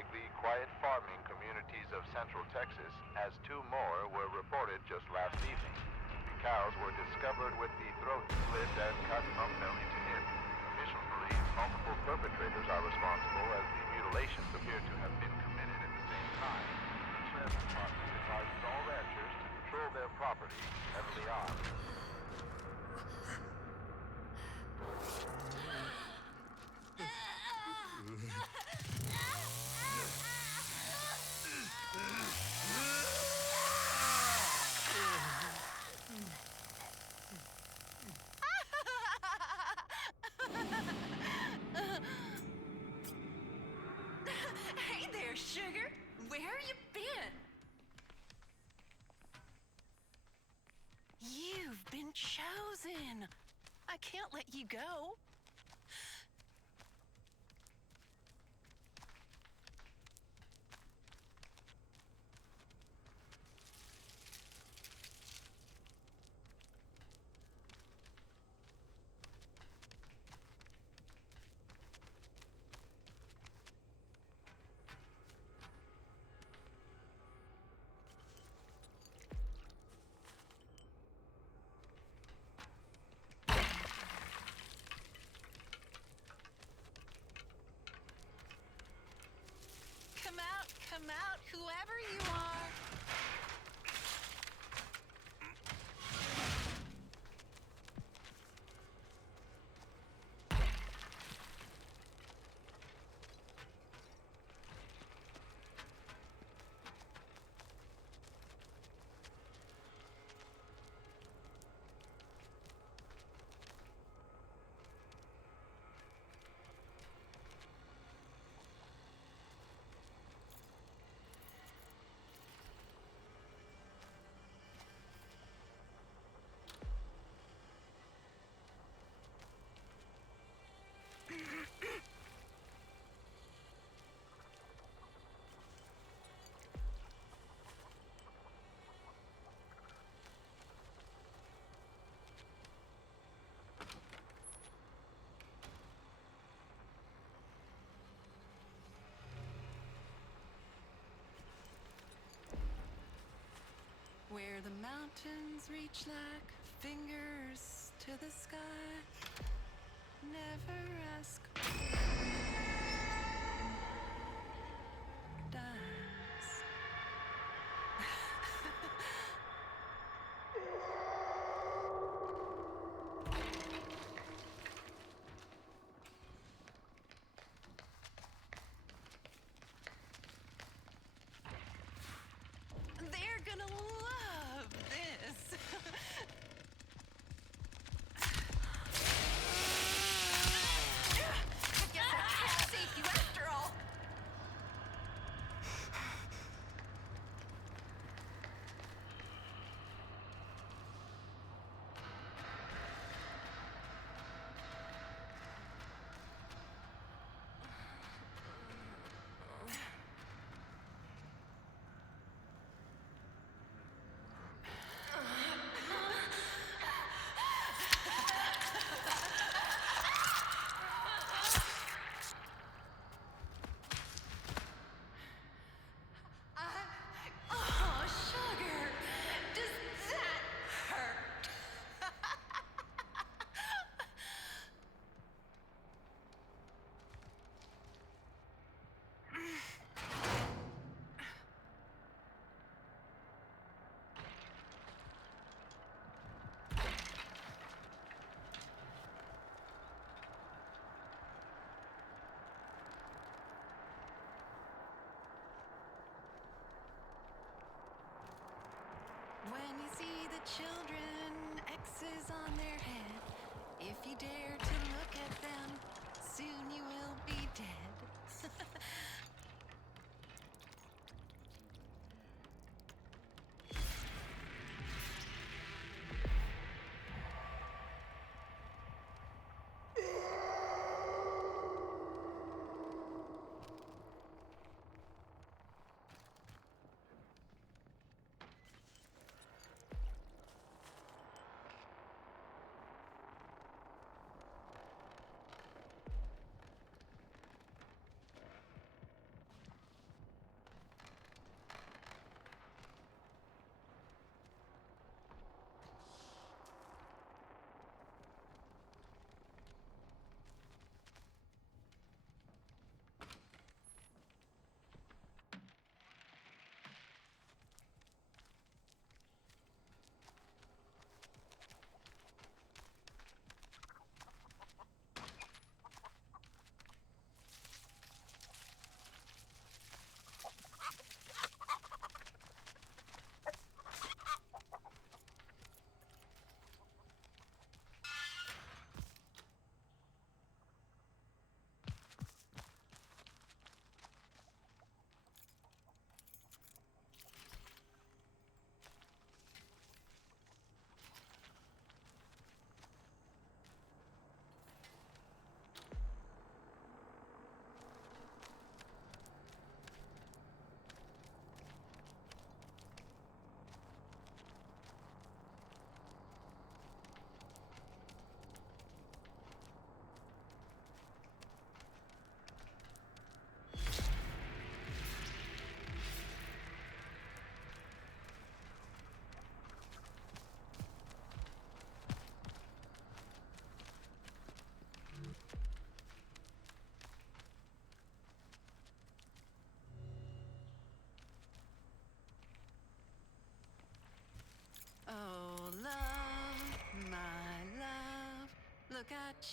seemingly quiet farming communities of central Texas, as two more were reported just last evening. The cows were discovered with the throat slit and cut from belly to hip. Officials believe multiple perpetrators are responsible, as the mutilations appear to have been committed at the same time. The Sheriff's Department advises all ranchers to patrol their property heavily armed. Hey there, sugar. Where you been? You've been chosen. I can't let you go. Come out, whoever you are. Where the mountains reach like fingers to the sky. Never ask. Dies. They're gonna love this. I guess I can't save you after all. Oh, sugar. Does that hurt? When you see the children, X's on their head. If you dare to look at them, soon you will be dead.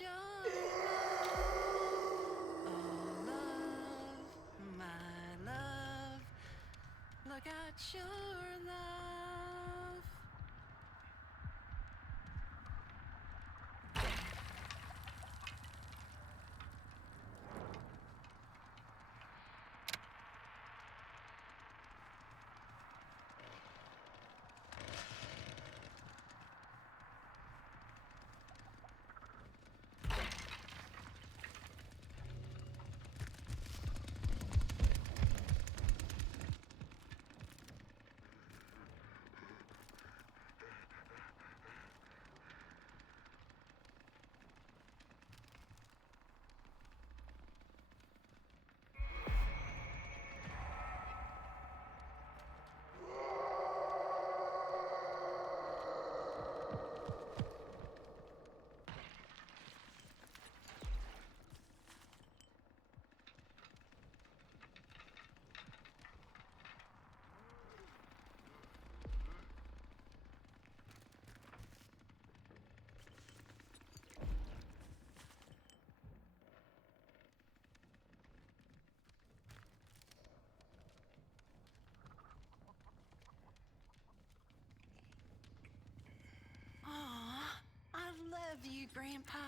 your love. Oh, love, my love. Look at your love. Aw, I love you, Grandpa.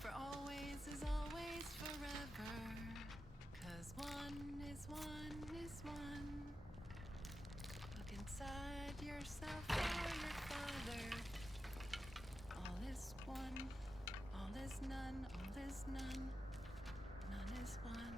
For always is always forever. 'Cause one is one is one. Look inside yourself or your father. All is one, all is none, all is none, none is one.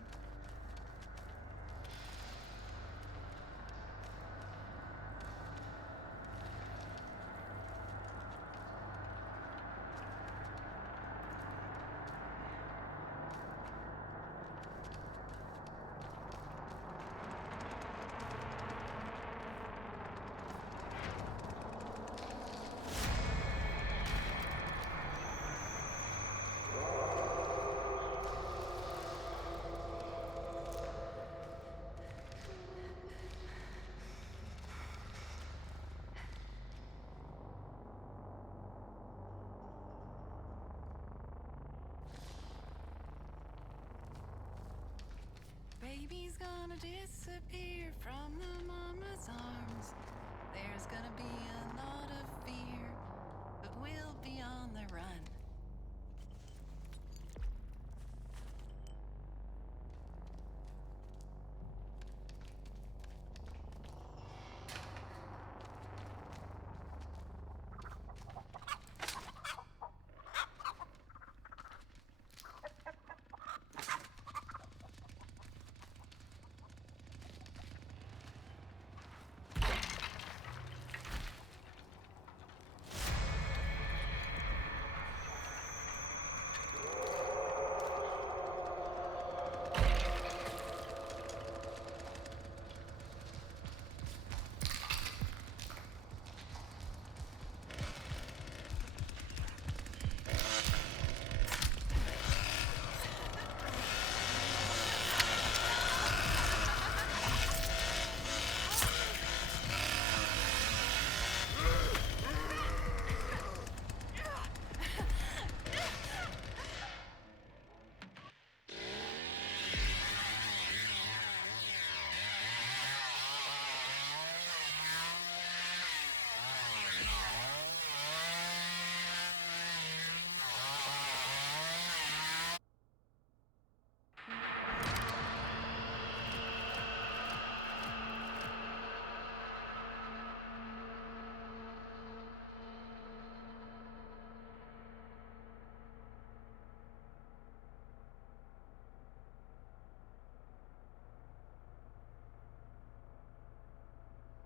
Baby's gonna disappear from the mama's arms.